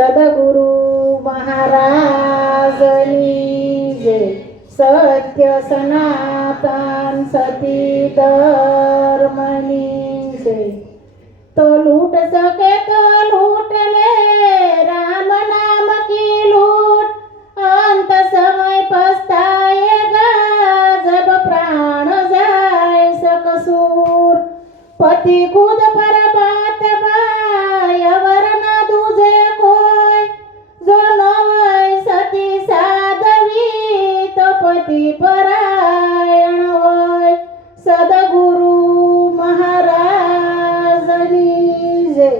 સદગુરુ મહારાજની જય. સત્ય સનાતન સતી ધર્મની જય. તો લૂટ શકે તો લૂટ લે, રામ નામ કી લૂટ, અંત સમય પસ્તાएगा जब प्राण जाए सकसूर. पति खुद परमात्मा अवर न दूजे कोई, जो न હોય સતી સાધવી તો પતિ પરાયણ હોય. સદગુરુ મહારાજની જય.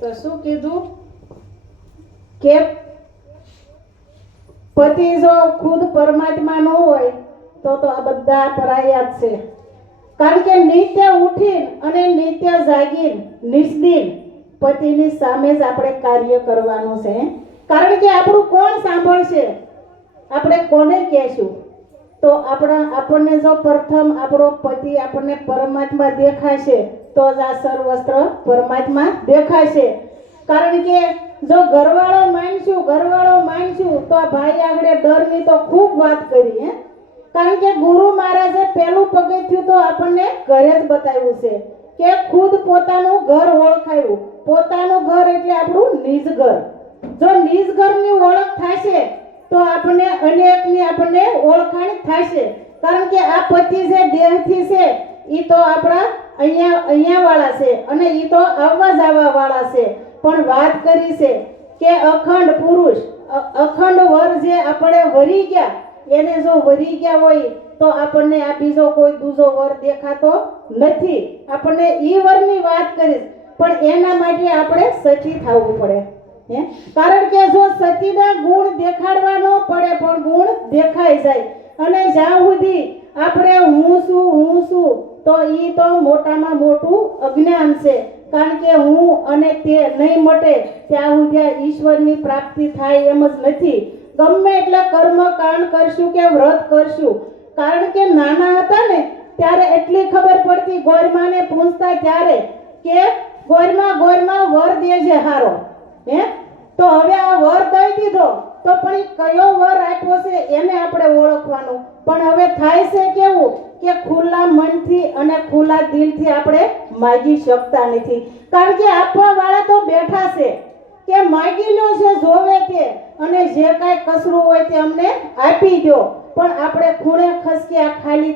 તો શું કીધું કે પતિ જો ખુદ પરમાત્મા ન હોય તો આ બધા પરાયા જ છે. કારણ કે નિત્ય ઉઠીને અને નિત્ય જાગીને નિષ્દિન પતિની સામે જ આપણે કાર્ય કરવાનું છે. કારણ કે આપણું કોણ સાંભળશે, આપણે કોને કહેશું? તો આપણને જો પ્રથમ આપણો પતિ આપણને પરમાત્મા દેખાશે તો જ આ સર્વસ્ત્ર પરમાત્મા દેખાશે. કારણ કે જો ઘરવાળો માનશું તો આ ભાઈ આગળ ડરની તો ખૂબ વાત કરી. કારણ કે ગુરુ મહારાજે પહેલું પગથિયું તો આપણને ઘરે જ બતાવ્યું છે કે ખુદ પોતાનું ઘર ઓળખાયું. પોતાનું ઘર એટલે આપણું નિજ ઘર. જો નિજ ઘરની ઓળખ થશે તો આપણને અનેકની આપણને ઓળખાણ થશે. કારણ કે આ પતિ છે દેહથી છે, એ તો આપણા અહીંયા વાળા છે અને એ તો આવવા જવા વાળા છે. પણ વાત કરી છે કે અખંડ પુરુષ, અખંડ વર જે આપણે વરી ગયા, એને જો વરી ગયા હોય તો આપણને આ બીજો કોઈ દૂજો વર દેખાતો નથી. આપણને ઈ વરની વાત કરીશ, પણ એના માટે આપણે સતી થવું પડે. કારણ કે જો સતીના ગુણ દેખાડવા ન પડે પણ ગુણ દેખાઈ જાય. અને જ્યાં સુધી આપણે હું છું તો ઈ તો મોટામાં મોટું અજ્ઞાન છે. કારણ કે હું અને તે નહીં મટે ત્યાં સુધી ઈશ્વરની પ્રાપ્તિ થાય એમ જ નથી. ગમે એટલે કર્મ કાંડ કરશું કે વ્રત કરશું. કારણ કે નાના હતા ને ત્યારે એટલી ખબર પડતી, ગોરમાને પૂછતા ત્યારે કે ગોરમા વર દેજે હારો. તો હવે આ વર દઈ દીધો તો પણ એ કયો વર આપ્યો છે એને આપણે ઓળખવાનું. પણ હવે થાય છે કેવું કે ખુલ્લા મનથી અને ખુલ્લા દિલથી આપણે માગી શકતા નથી. કારણ કે આપવા વાળા તો બેઠા છે કે માગી લો છે જોવે તે, અને જે કાંઈ કસરું હોય તે અમને આપી દો. પણ આપણે ખૂણે ખસક્યા ખાલી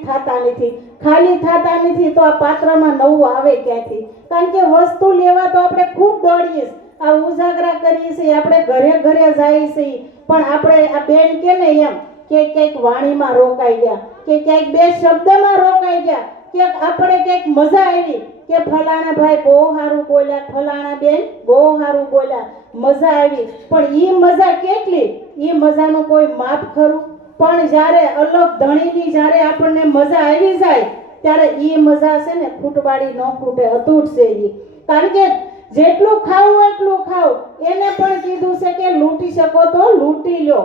થતા નથી તો આ પાત્રમાં નવું આવે ક્યાંથી? કારણ કે વસ્તુ લેવા તો આપણે ખૂબ દોડીએ, આ ઉજાગરા કરીએ છીએ, આપણે ઘરે જઈએ છીએ, પણ આપણે આ બેન કે ને એમ કે ક્યાંક વાણીમાં રોકાઈ ગયા, કે ક્યાંક બે શબ્દમાં રોકાઈ ગયા, કે આપણે ક્યાંક મજા આવી કે ફલાણા ભાઈ બહુ સારું બોલ્યા, ફલાણા બેન બહુ સારું બોલ્યા, મજા આવી. પણ ઈ મજા કેટલી? ઈ મજાનું કોઈ માપ ખરું? પણ જ્યારે અલગ ધણીની જ્યારે આપણને મજા આવી જાય ત્યારે ઈ મજા છે ને ફૂટવાડી ન ફૂટે, અતૂટ છે ઈ. કારણ કે જેટલું ખાવું એટલું ખાવ. એને પણ કીધું છે કે લૂંટી શકો તો લૂંટી લો.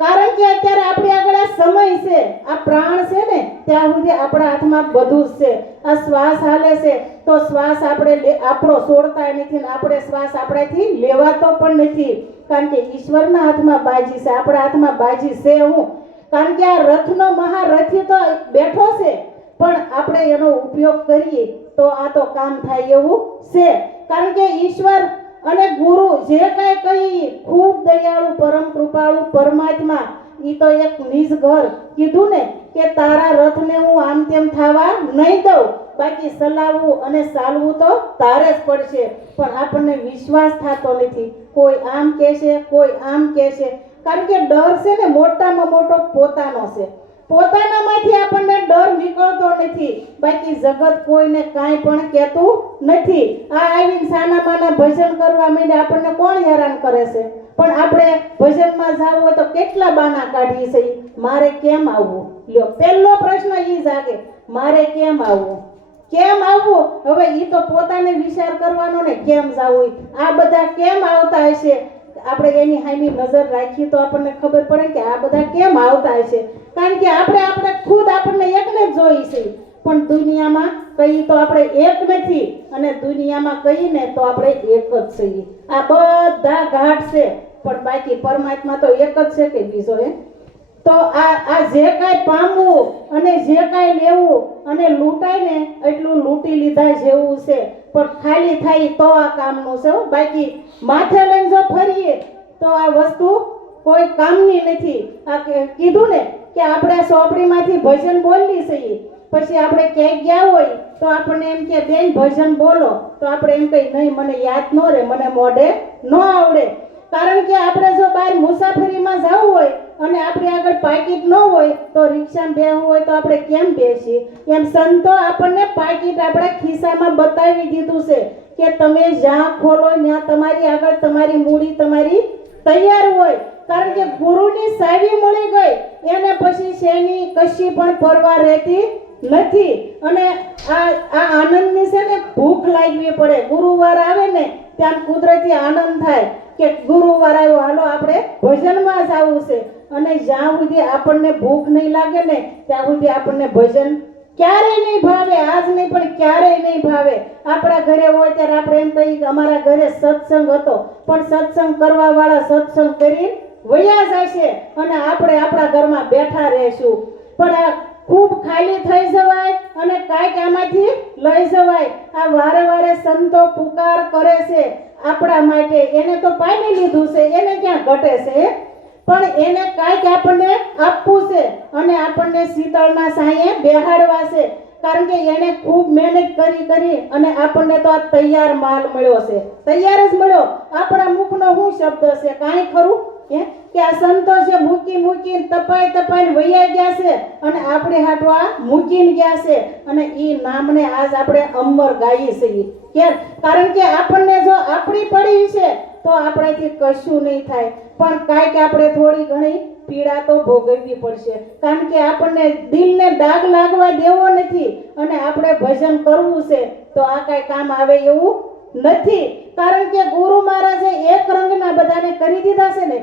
કારણ કે અત્યારે આપણી આગળ આ સમય છે, આ પ્રાણ છે ને ત્યાં સુધી આપણા હાથમાં બધું જ છે. આ શ્વાસ હાલે છે તો શ્વાસ આપણો છોડતા નથી ને આપણે શ્વાસ આપણાથી લેવાતો પણ નથી. કારણ કે ઈશ્વરના હાથમાં બાજી છે, આપણા હાથમાં બાજી છે હું. કારણ કે આ રથનો મહારથી તો બેઠો છે, પણ આપણે એનો ઉપયોગ કરીએ તો આ તો કામ થાય એવું છે. કારણ કે ઈશ્વર અને ગુરુ જે કાંઈ કહી ખૂબ દયાળુ પરમ કૃપાળુ પરમાત્મા, ઈ તો એક નિજ ઘર કીધું ને કે તારા રથને હું આમ તેમ થવા નહીં દઉં, બાકી ચલાવવું અને ચાલવું તો તારે જ પડશે. પણ આપણને વિશ્વાસ થતો નથી. કોઈ આમ કહેશે, કોઈ આમ કહેશે. કારણ કે ડર છે ને મોટામાં મોટો પોતાનો છે. પોતાનામાંથી આપણને ડર નીકળતો નથી, બાકી જગત કોઈને કાંઈ પણ કહેતું નથી. આ આવીને સાના માના ભજન કરવા માંડે આપણને કોણ હેરાન કરે છે? પણ આપણે ભજનમાં જવું હોય તો કેટલા બાના કાઢીએ છીએ, મારે કેમ આવવું? લ્યો, પહેલો પ્રશ્ન ઈ જાગે, મારે કેમ આવવું? હવે ઈ તો પોતાને વિચાર કરવાનો ને, કેમ જવું? આ બધા કેમ આવતા હશે? આપણે એની સામે નજર રાખીએ તો આપણને ખબર પડે કે આ બધા કેમ આવતા હશે. કારણ કે આપણે ખુદ આપણને એકને જ જોઈ છે, પણ દુનિયામાં કઈ તો આપણે એક નથી અને દુનિયામાં કહીને તો આપણે એક જ છીએ. આ બધા ઘાટ છે પણ બાકી પરમાત્મા તો એક જ છે કે બીજો એ તો આ જે કાંઈ પામવું અને જે કાંઈ લેવું અને લૂંટાય ને એટલું લૂંટી લીધા જેવું છે પણ ખાલી થાય તો આ કામનું છે. બાકી માથે લઈને જો ફરીએ તો આ વસ્તુ કોઈ કામની નથી. આ કીધું ને કે આપણે ચોપડીમાંથી ભજન બોલી છીએ, પછી આપણે ક્યાંય ગયા હોય તો આપણને એમ કે બેન ભજન બોલો તો આપણે એમ કહી નહીં મને યાદ ન રહે, મને મોઢે ન આવડે. કારણ કે આપણે જો બહાર મુસાફરીમાં જવું હોય અને આપણે આગળ પાકીટ ન હોય તો રિક્ષામાં બેસવું હોય તો આપણે કેમ બેસીએ? એમ સંતો આપણને પાકીટ આપણા ખિસ્સામાં બતાવી દીધું છે કે તમે જ્યાં ખોલો ત્યાં તમારી આગળ તમારી મૂડી તમારી તૈયાર હોય. કારણ કે ગુરુની સાવી મળી ગઈ એને પછી શેની કશી પણ પરવા રહેતી નથી. અને આ આનંદની છે ને ભૂખ લાગવી પડે. ગુરુવાર આવે ને ત્યાં કુદરતી આનંદ થાય કે ગુરુવાર આવ્યો હાલો આપણે ભજનમાં જ આવવું છે. અને જ્યાં સુધી આપણને ભૂખ નહીં લાગે ને ત્યાં સુધી આપણને ભજન ક્યારેય નહીં ભાવે. આજ નહીં પણ ક્યારેય નહીં ભાવે. આપણા ઘરે હોય ત્યારે આપણે એમ કહીએ કે અમારા ઘરે સત્સંગ હતો, પણ સત્સંગ કરવા વાળા સત્સંગ કરી વયા જશે અને આપણે આપણા ઘરમાં બેઠા રહેશું. પણ આ ખૂબ ખાલી થઈ જવાય અને કાંઈક આમાંથી લઈ જવાય. આ વારે વારે સંતો પુકાર કરે છે આપણા માટે. એને તો પામી લીધું છે, એને ક્યાં ઘટે છે? પણ એને કાંઈક આપણને આપવું છે અને આપણને શીતળના સાંયે બેહાડવા છે. કારણ કે એને ખૂબ મહેનત કરી અને આપણને તો આ તૈયાર માલ મળ્યો છે. તૈયાર જ મળ્યો. આપણા મુખનો શું શબ્દ છે? કાંઈ ખરું કે આ સંતો છે મૂકીને તપાઈને વૈયા ગયા છે અને આપણે હાટવા મૂકીને ગયા છે અને ઈ નામને આજ આપણે અમર ગાઈએ છીએ. કેમ? કારણ કે આપણને જો આપણી પડી છે તો આપણાથી કશું નહીં થાય, પણ કાંઈક આપણે થોડી ઘણી પીડા તો ભોગવવી પડશે. કારણ કે આપણને દિલને ડાઘ લાગવા દેવો નથી અને આપણે ભજન કરવું છે તો આ કાંઈ કામ આવે એવું નથી. કારણ કે ગુરુ મહારાજે એક રંગના બધાને કરી દીધા છે ને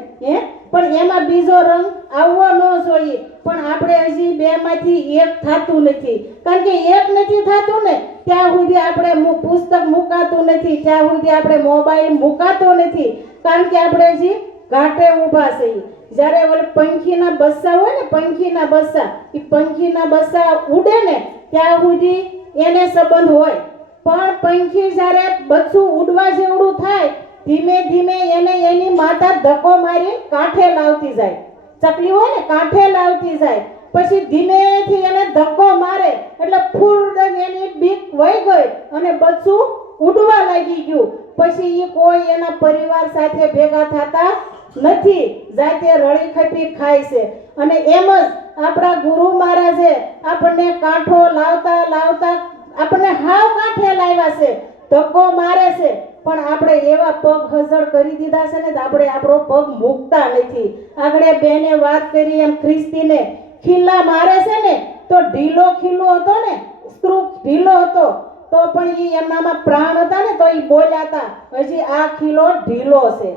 પણ એમાં બીજો રંગ આવવો ન જોઈએ. પણ આપણે હજી બેમાંથી એક થતું નથી. કારણ કે એક નથી થતું ને ત્યાં સુધી આપણે પુસ્તક મુકાતું નથી, ત્યાં સુધી આપણે મોબાઈલ મુકાતો નથી. કારણ કે આપણે હજી ઘાટે ઊભા છીએ. જ્યારે ઓલે પંખીના બસ્સા હોય ને પંખીના બસ્સા, એ પંખીના બસ્સા ઉડે ને ત્યાં સુધી એને સંબંધ હોય. પણ પંખી જ્યારે બચ્ચું ઉડવા જેવડું થાય ધીમે ધીમે એને એની માતા ધક્કો મારી કાંઠે લાવતી જાય. ચકલી હોય ને કાંઠે લાવતી જાય, પછી ધીમેથી એને ધક્કો મારે એટલે ફૂર એની બીક વહી ગઈ અને બચ્ચું ઉડવા લાગી ગયું. પછી એ કોઈ એના પરિવાર સાથે ભેગા થતા નથી, જાતે રળી ખપી ખાય છે. અને એમ જ આપણા ગુરુ મહારાજે આપણને કાંઠો લાવતા આપણને હાવ કાંઠે લાવ્યા છે, ધક્કો મારે છે, પણ આપણે એવા પગ હજળ કરી દીધા છે ને આપણે આપણો પગ મૂકતા નથી. આગળ બેને વાત કરી એમ ખ્રિસ્તીને ખીલ્લા મારે છે ને તો ઢીલો ખીલ્લો હતો ને, સ્ક્રૂ ઢીલો હતો તો પણ એ એમનામાં પ્રાણ હતા ને તો એ બોલ્યા હતા હજી આ ખીલો ઢીલો છે.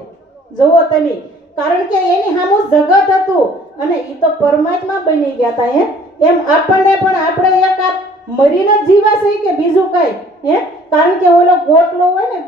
જુઓ તમે, કારણ કે એની સામું જગત હતું અને એ તો પરમાત્મા બની ગયા હતા. એમ આપણને પણ આપણે એક મરીને જીવાશે કે બીજું કઈ કારણ કે ઓલો ગોટલો હોય ને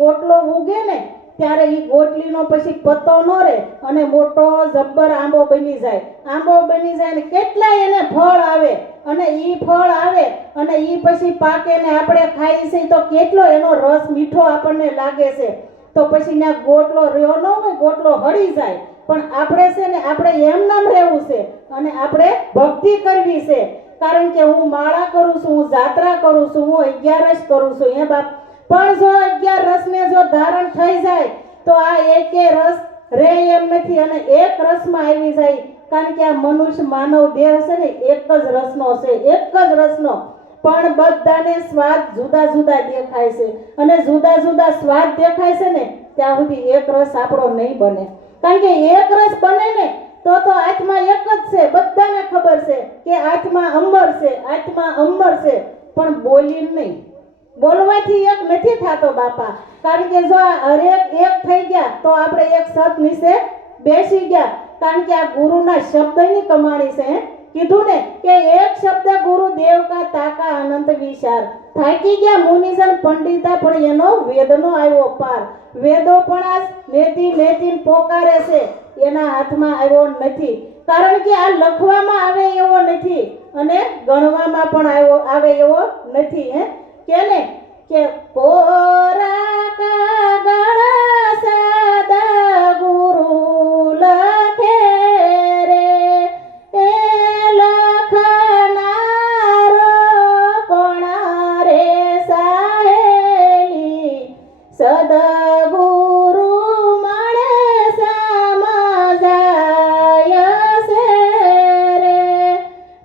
ગોટલો ઉગે ને ત્યારે એ ગોટલીનો પછી પત્તો ન રહે અને મોટો જબ્બર આંબો બની જાય ને કેટલા એને ફળ આવે અને ઈ ફળ આવે અને ઈ પછી પાકે ને આપણે ખાઈ છે તો કેટલો એનો રસ મીઠો આપણને લાગે છે. તો પછી ત્યાં ગોટલો રહ્યો ન હોય, ગોટલો હળી જાય. પણ આપણે છે ને આપણે એમ નામ રહેવું છે અને આપણે ભક્તિ કરવી છે. કારણ કે હું માળા કરું છું, હું જાત્રા કરું છું, હું 11 કરું છું બાપ. પણ જો 11 રસને જો ધારણ થઈ જાય તો આ એકે રસ રે એમ નથી અને એક રસમાં આવી જાય. કારણ કે આ મનુષ્ય માનવ દેહ છે ને એક જ રસનો છે, એક જ રસનો. પણ બધાને સ્વાદ જુદા જુદા દેખાય છે અને જુદા જુદા સ્વાદ દેખાય છે ને ત્યાં સુધી એક રસ આપણો નહીં બને. કારણ કે એક રસ બને ને તો આત્મા એક જ છે. બધાને ખબર છે કે આત્મા અમર છે પણ બોલી નહીં. બોલવાથી એક નથી થતો બાપા. કારણ કે જો હરેક એક થઈ ગયા તો આપણે એક સત નીચે બેસી ગયા. કારણ કે આ ગુરુના શબ્દની કમાણી છે કીધું ને કે એક શબ્દ ગુરુ દેવ કા તાકા અનંત વિચાર. થાકી ગયા મુનિજન પંડિતા પણ એનો વેદનો આવ્યો પાર. વેદો પણ આ નેતી પોકારે છે, એના હાથમાં આવ્યો નથી. કારણ કે આ લખવામાં આવે એવો નથી અને ગણવામાં પણ આવે એવો નથી. કેને કે કોરા કાગળ સાદા ગુરુ લખે રે, એ લખનારો કોણા રે સાહેલી. સદગુરુ મળે સમજાય છે રે,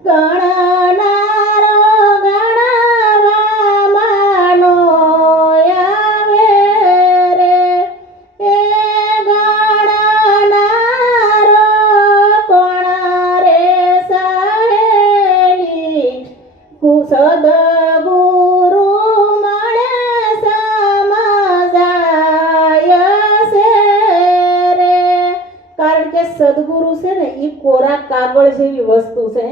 ગણનારો ગણવામાં આવે રે, એ ગણનારો કોણા રે સાહેલી. સદગુરુ મળે સમજાય છે રે. કારણ કે સદગુરુ છે ને એ કોરા કાગળ જેવી વસ્તુ છે.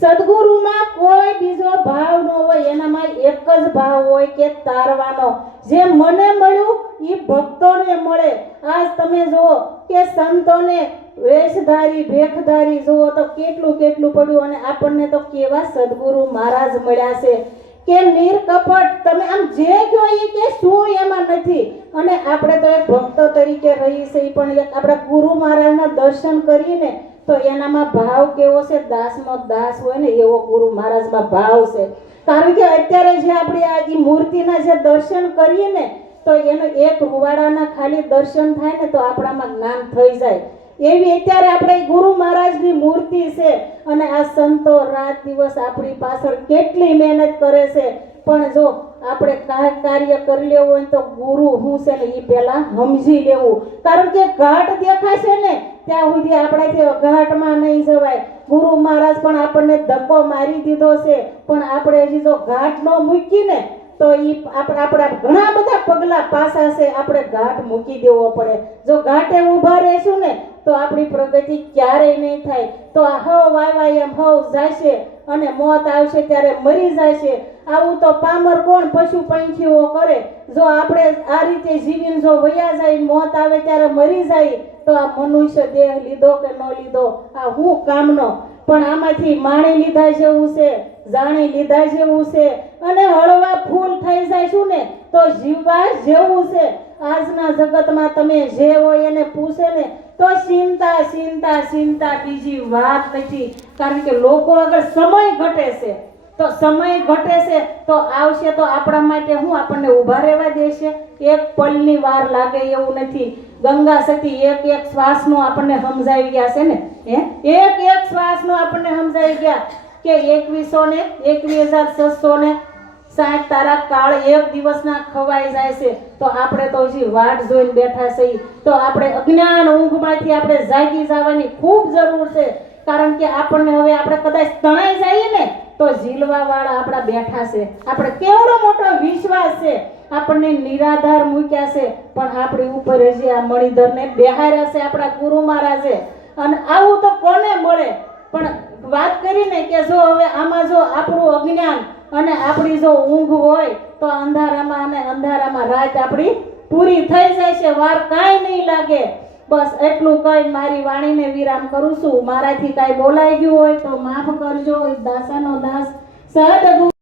સદગુરુમાં કોઈ બીજો ભાવ ન હોય, એનામાં એક જ ભાવ હોય કે તારવાનો. જે મને મળ્યું એ ભક્તોને મળે. આજ તમે જુઓ કે સંતોને વેશધારી ભેખધારી જુઓ તો કેટલું પડ્યું, અને આપણને તો કેવા સદગુરુ મહારાજ મળ્યા છે કે નિર્કપટ. તમે આમ જે કહો એ કે શું એમાં નથી. અને આપણે તો એક ભક્ત તરીકે રહી છે, પણ એક આપણા ગુરુ મહારાજના દર્શન કરીને તો એનામાં ભાવ કેવો છે, દાસનો દાસ હોય ને એવો ગુરુ મહારાજમાં ભાવ છે. કારણ કે અત્યારે જે આપણે આ મૂર્તિના જે દર્શન કરીએ ને તો એનો એક રૂવાડાના ખાલી દર્શન થાય ને તો આપણામાં જ્ઞાન થઈ જાય. એવી અત્યારે આપણે ગુરુ મહારાજની મૂર્તિ છે, અને આ સંતો રાત દિવસ આપણી પાછળ કેટલી મહેનત કરે છે. પણ જો આપણે કાંઈ કાર્ય કરી લેવું હોય તો ગુરુ શું છે ને એ પહેલા સમજી લેવું. કારણ કે ઘાટ દેખાશે ને ત્યાં સુધી આપણાથી અઘાટમાં નહીં જવાય. ગુરુ મહારાજ પણ આપણને ધક્કો મારી દીધો છે, પણ આપણે હજી જો ઘાટ ન મૂકીને તો એ આપણા ઘણા બધા પગલા પાછા છે, આપણે ઘાટ મૂકી દેવો પડે. જો ઘાટે ઊભા રહેશું ને તો આપણી પ્રગતિ ક્યારેય નહીં થાય. તો આ હવ વાયવાય એમ હવ જશે અને મોત આવશે ત્યારે મરી જશે. આવું તો પામર કોણ પશુ પંખીઓ કરે. જો આપણે આ રીતે જીવીને જો વયા જાય, મોત આવે ત્યારે મરી જાય, તો આ મનુષ્ય દેહ લીધો કે ન લીધો આ હું કામનો. પણ આમાંથી માણી લીધા જેવું છે, જાણી લીધા જેવું છે, અને હળવા ફૂલ થઈ જઈશું ને તો જીવવા જેવું છે. આજના જગતમાં તમે જે હોય એને પૂછે ને તો ચિંતા બીજી વાત નથી. કારણ કે લોકો આગળ સમય ઘટે છે, તો સમય ઘટે છે તો આવશે તો આપણા માટે હું આપણને ઊભા રહેવા દેશે? એક પલની વાર લાગે એવું નથી. ગંગા સતી એક શ્વાસનો આપણને સમજાવી ગયા છે ને, એક શ્વાસનો આપણને સમજાવી ગયા કે 21,660 તારા કાળ એક દિવસના ખવાઈ જાય છે. તો આપણે તો હજી વાટ જોઈને બેઠા છીએ. તો આપણે અજ્ઞાન ઊંઘમાંથી આપણે જાગી જવાની ખૂબ જરૂર છે. કારણ કે આપણને હવે આપણે કદાચ તણાઈ જઈએ ને તો ઝીલવા વાળા આપણા બેઠા છે. આપણે કેવડો મોટો વિશ્વાસ છે, આપણને નિરાધાર મૂક્યા છે, પણ આપણી ઉપર હજી આ મણિધરને બેહાર્યા છે આપણા ગુરુ મહારાજે. અને આવું તો કોને મળે? પણ વાત કરીને કે જો હવે આમાં જો આપણું અજ્ઞાન અને આપણી જો ઊંઘ હોય તો અંધારામાં રાત આપણી પૂરી થઈ જાય છે, વાર કાંઈ નહીં લાગે. બસ એટલું કહી મારી વાણીને વિરામ કરું છું. મારાથી કાંઈ બોલાઈ ગયું હોય તો માફ કરજો. દાસાનો દાસ સદગુરુ